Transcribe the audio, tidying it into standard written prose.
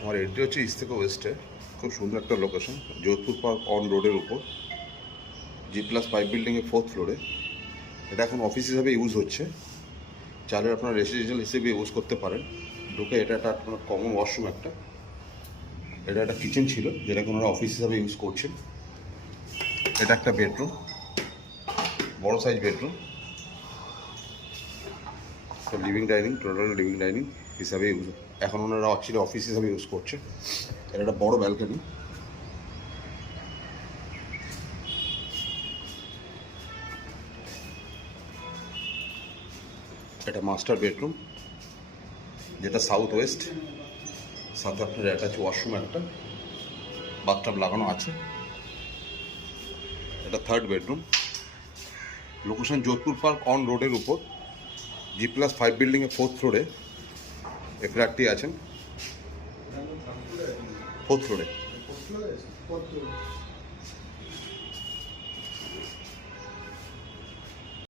আমার এন্ট্রি হচ্ছে ইস্ট থেকে ওয়েস্টে। খুব সুন্দর একটা লোকেশন, যোধপুর পার্ক অন রোডের উপর, G+5 বিল্ডিংয়ের 4th ফ্লোরে। এটা এখন অফিস হিসাবে ইউজ হচ্ছে। চাইলে আপনারা রেসিডেন্সিয়াল হিসেবে ইউজ করতে পারেন। ঢুকে এটা একটা আপনার কমন ওয়াশরুম একটা, এটা একটা কিচেন ছিল যেটাকে ওনারা অফিস হিসাবে ইউজ করছেন। এটা একটা বেডরুম, বড় size bedroom, living dining, total living dining হিসাবে ইউজ এখন ওনারা অ্যাকচুয়ালি অফিস হিসাবে ইউজ করছে। এটা একটা বড় ব্যালকনি, এটা মাস্টার বেডরুম যেটা সাউথ ওয়েস্ট, সাথে আপনার অ্যাটাচ ওয়াশরুম একটা, বাথটাব লাগানো আছে। এটা 3rd bedroom, location Jodhpur park on রোডের উপর, G+5 বিল্ডিংয়ের 4th ফ্লোরে এই ফ্ল্যাটটি আছেন। 4th ফ্লোরে